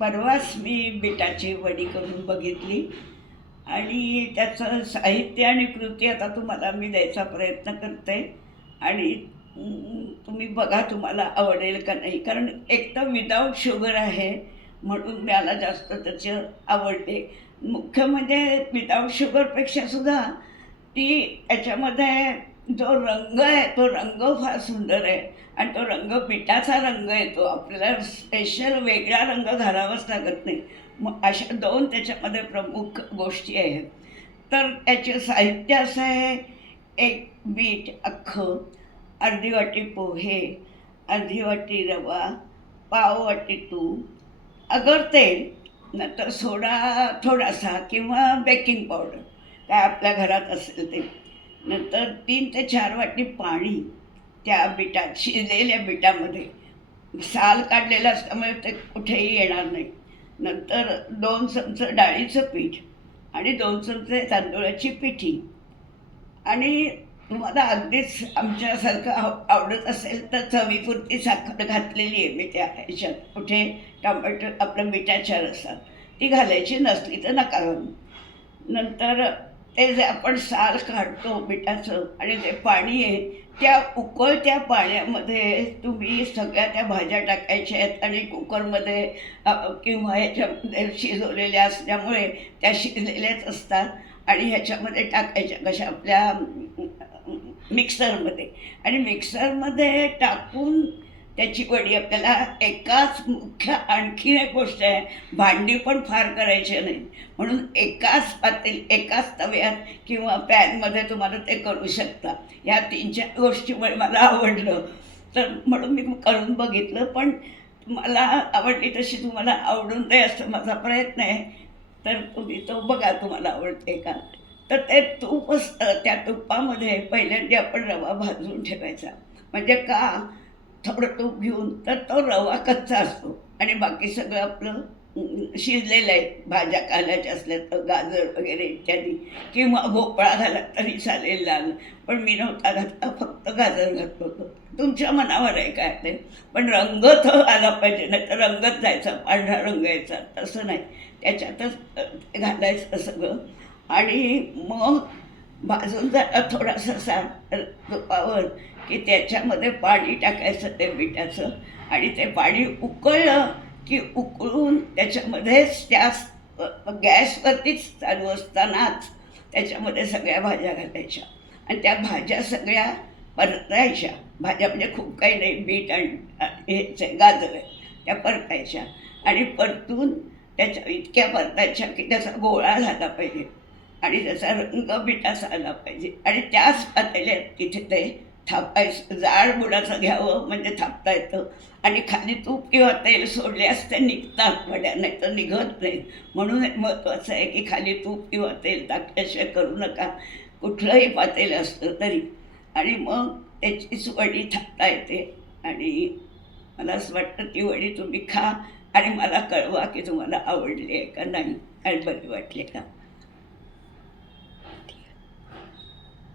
परवाच मी बीटाची वडी करून बघितली आणि त्याचं साहित्य आणि कृती आता तुम्हाला मी द्यायचा प्रयत्न करते आणि तुम्ही बघा तुम्हाला आवडेल का नाही. कारण एक तर विदाऊट शुगर आहे म्हणून मला जास्त त्याचं आवडते. मुख्य म्हणजे विदाऊट शुगरपेक्षा सुद्धा ती त्याच्यामध्ये जो रंग आहे तो रंग फार सुंदर आहे आणि तो रंग पिठाचा रंग येतो. आपल्याला स्पेशल वेगळा रंग घालावाच लागत नाही. मग अशा दोन त्याच्यामध्ये प्रमुख गोष्टी आहेत. तर त्याचे साहित्य असं आहे, एक बीट अख्खं, अर्धी वाटी पोहे, अर्धी वाटी रवा, पाव वाटी तूप, अगर तेल, नंतर सोडा थोडासा किंवा बेकिंग पावडर काय आपल्या घरात असेल ते, नंतर 3 ते 4 वाटी पाणी त्या बिटात, शिजलेल्या बिटामध्ये. साल काढलेलं असल्यामुळे ते कुठेही येणार नाही. नंतर 2 चमचे डाळीचं पीठ आणि 2 चमचे तांदूळाची पिठी. आणि तुम्हाला अगदीच आमच्यासारखं आवडत असेल तर चवीपुरती साखर घातलेली आहे मी त्या ह्याच्यात. कुठे टमाटर आपलं मिठाच्या रसात ती घालायची नसली तर नका घालू. नंतर ते जे आपण साल काढतो बिटाचं आणि जे पाणी आहे त्या उकळत्या पाण्यामध्ये तुम्ही सगळ्या त्या भाज्या टाकायच्या आहेत आणि कुकरमध्ये किंवा ह्याच्यामध्ये शिजवलेल्या असल्यामुळे त्या शिजलेल्याच असतात आणि ह्याच्यामध्ये टाकायच्या कशा आपल्या मिक्सरमध्ये. आणि मिक्सरमध्ये टाकून त्याची वडी आपल्याला एकाच मुख्य आणखीन एक गोष्ट आहे, भांडी पण फार करायची नाही. म्हणून एकाच तव्यात किंवा पॅनमध्ये तुम्हाला ते करू शकता. ह्या 3-4 गोष्टीमुळे मला आवडलं तर म्हणून मी करून बघितलं. पण मला आवडली तशी तुम्हाला आवडून दे असं माझा प्रयत्न आहे. तर तुम्ही तो बघा तुम्हाला आवडते का. तर ते तूप असतं, त्या तुपामध्ये पहिल्यांदा आपण रवा भाजून ठेवायचा. म्हणजे का, थोडं तूप घेऊन, तर तो रवा कच्चा असतो आणि बाकी सगळं आपलं शिजलेलं आहे. भाज्या घालायच्या असल्या तर गाजर वगैरे इत्यादी किंवा भोपळा घाला तरी चालेल लाल. पण मी नव्हता घातला, फक्त गाजर घातलं होतं. तुमच्या मनावर आहे काय ते. पण रंग तर आला पाहिजे, नाही तर रंगच जायचा, पांढरा रंग यायचा. तसं नाही, त्याच्यातच घालायचं सगळं. आणि मग भाजून झाला थोडासा तुपावर की त्याच्यामध्ये पाणी टाकायचं ते बिटाचं आणि ते पाणी उकळलं की उकळून त्याच्यामध्येच त्या गॅसवरतीच चालू असतानाच त्याच्यामध्ये सगळ्या भाज्या घालायच्या आणि त्या भाज्या सगळ्या परतायच्या. भाज्या म्हणजे खूप काही नाही, बीट आणि हे गाजर आहे त्या परतायच्या आणि परतून त्याच्या इतक्या परतायच्या की त्याचा गोळा झाला पाहिजे आणि त्याचा रंग बिटाचा आला पाहिजे. आणि त्याच पातेल्यात तिथे ते थापायचं. जाड बुडाचं घ्यावं म्हणजे थापता येतं. आणि खाली तूप किंवा तेल सोडल्यास ते निघतात वड्या, नाही तर निघत नाहीत. म्हणून महत्त्वाचं आहे की खाली तूप किंवा तेल टाकल्याशिवाय करू नका, कुठलंही पातेलं असलं तरी. आणि मग त्याचीच वडी थापता येते. आणि मला असं वाटतं ती वडी तुम्ही खा आणि मला कळवा की तुम्हाला आवडली आहे का नाही आणि बरी वाटली का.